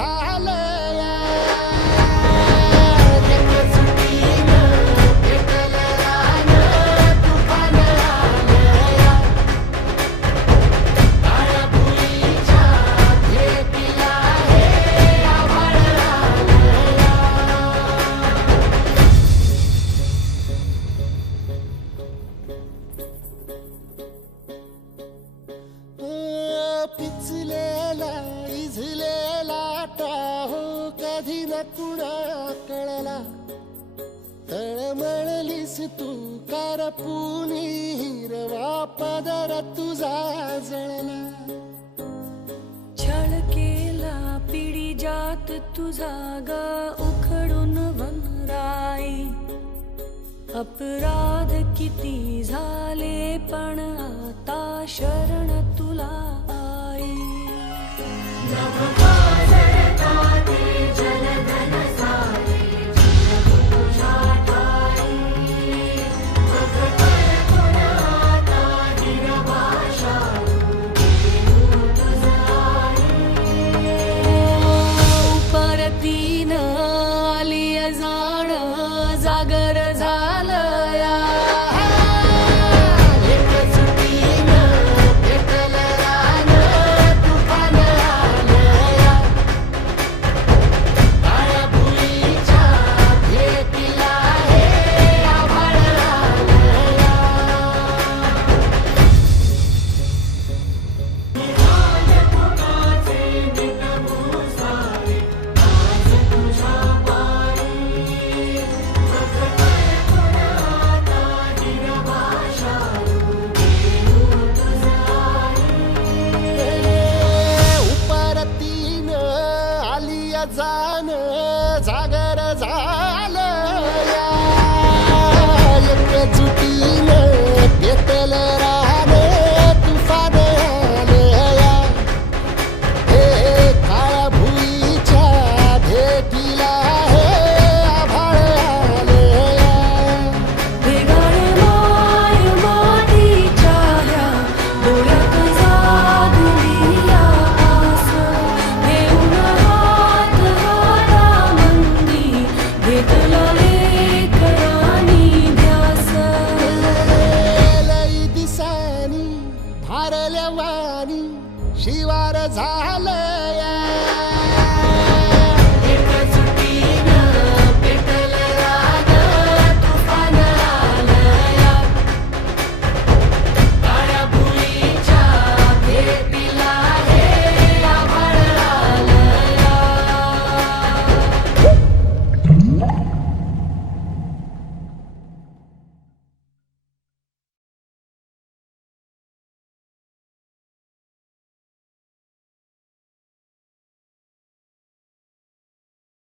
time. कुणा कळला? तळमळलीस तू करपुनी हिरवा पदर तुझा जळला. छळ केला पिढी जात तुझा ग उखडून वनराई. अपराध किती झाले पण आता शरण तुला आई. zdradzać शिवार झालं